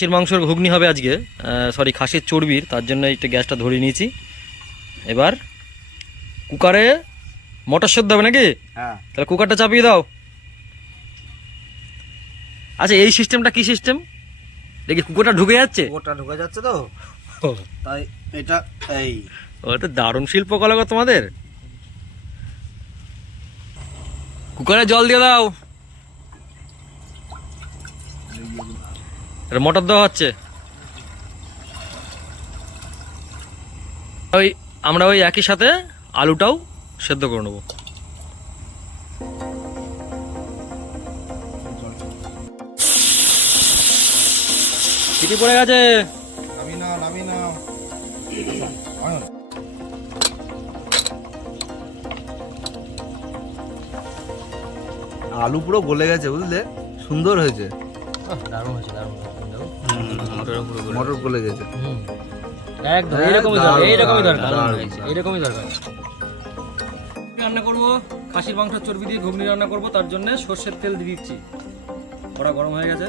খাসির মাংসর ঘুগনি হবে আজকে, সরি খাসির চর্বির, তার জন্য একটু গ্যাসটা ধরিয়ে নিয়েছি। এবার কুকারে মটর সেদ্ধ হবে নাকি? হ্যাঁ, তাহলে কুকারটা চাপিয়ে দাও। আচ্ছা এই সিস্টেমটা কি সিস্টেম দেখি? কুকারটা ঢুকে যাচ্ছে, ওটা ঢুকে যাচ্ছে তো, তাই এটা এই ও তো দারুণ শিল্পকলা গো তোমাদের। কুকারে জল দিয়ে দাও, মটর দেওয়া হচ্ছে। আমরা ওই একই সাথে আলুটাও সেদ্ধ করে নেবো। সিটি পড়ে গেছে। নামি না আলু পুরো গলে গেছে, বুঝলে? সুন্দর হয়েছে, দারুণ হয়েছে, দারুণ মটর গলে গেছে একদম। এইরকমই দরকার, এইরকমই দরকার, এইরকমই দরকার। রান্না করবো খাসির মাংসের চর্বি দিয়ে ঘুগনি রান্না করবো, তার জন্য সর্ষের তেল দিয়ে দিচ্ছি। কড়া গরম হয়ে গেছে।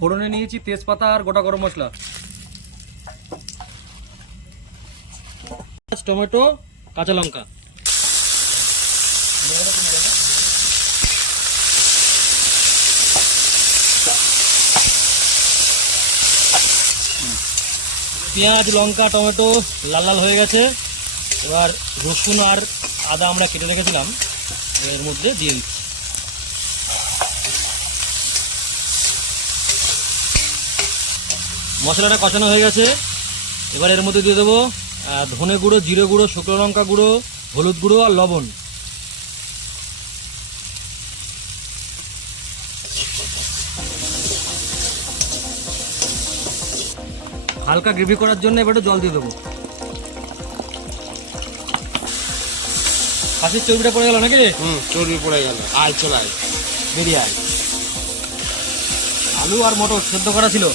ফোড়নে নিয়েছি তেজপাতা আর গোটা গরম মশলা, টমেটো, কাঁচা লঙ্কা। পেঁয়াজ, লঙ্কা, টমেটো লাল লাল হয়ে গেছে। এবার রসুন আর আদা আমরা কেটে রেখেছিলাম, এর মধ্যে দিয়ে দিচ্ছি। মশলাটা কষানো হয়ে গেছে। এবার এর মধ্যে দিয়ে দেবো ধনে গুঁড়ো, জিরে গুঁড়ো, শুকনো লঙ্কা গুঁড়ো, হলুদ গুঁড়ো আর লবণ। হালকা গ্রেভি করার জন্য এবারে জল দিয়ে দেবো। খাসির চর্বিটা পড়ে গেল নাকি? চর্বি পড়ে গেল। আয় চল, আয় বেরিয়ে আয়। আলু আর মটর সেদ্ধ করা ছিল।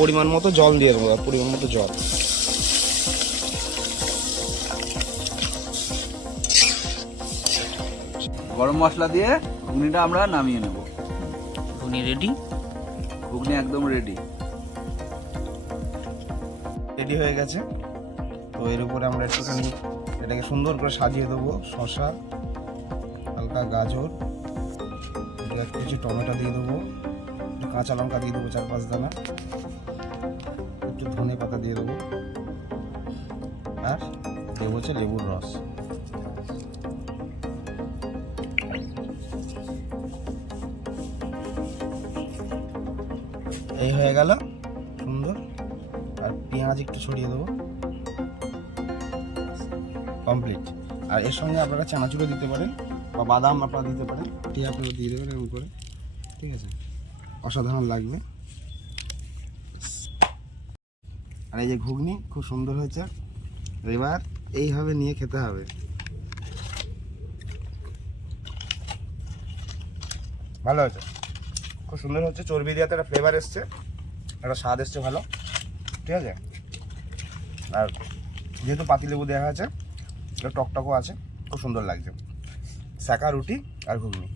পরিমাণ মতো জল দিয়ে দেবো, পরিমাণ মতো জল। গরম মশলা দিয়ে ঘুগনিটা আমরা নামিয়ে নেব। ঘুগনি রেডি, ঘুগনি একদম রেডি হয়ে গেছে। তো এর উপরে আমরা একটুখানি এটাকে সুন্দর করে সাজিয়ে দেবো। শসা, হালকা গাজর, কিছু টমেটো দিয়ে দেবো, একটু কাঁচা লঙ্কা দিয়ে দেবো 4-5 দানা, একটু ধনে পাতা দিয়ে দেবো, আর দেবো হচ্ছে লেবুর রস। এই হয়ে গেল সুন্দর। আর পেঁয়াজ একটু ছড়িয়ে দেবো, কমপ্লিট। আর এর সঙ্গে আপনারা চানাচুরও দিতে পারেন বা বাদাম আপনারা দিতে পারেন, টি আপনারা দিয়ে দেবেন এর উপরে, ঠিক আছে? অসাধারণ লাগবে। আর এই যে ঘুগনি খুব সুন্দর হয়েছে। এবার এইভাবে নিয়ে খেতে হবে। ভালো হয়েছে, খুব সুন্দর হচ্ছে। চর্বি দিয়ে একটা ফ্লেভার এসছে, একটা স্বাদ এসছে ভালো, ঠিক আছে? আর যেহেতু পাতিলেবু দেওয়া আছে, এটা টকটকও আছে, খুব সুন্দর লাগছে। শাকা রুটি আর ঘুগনি।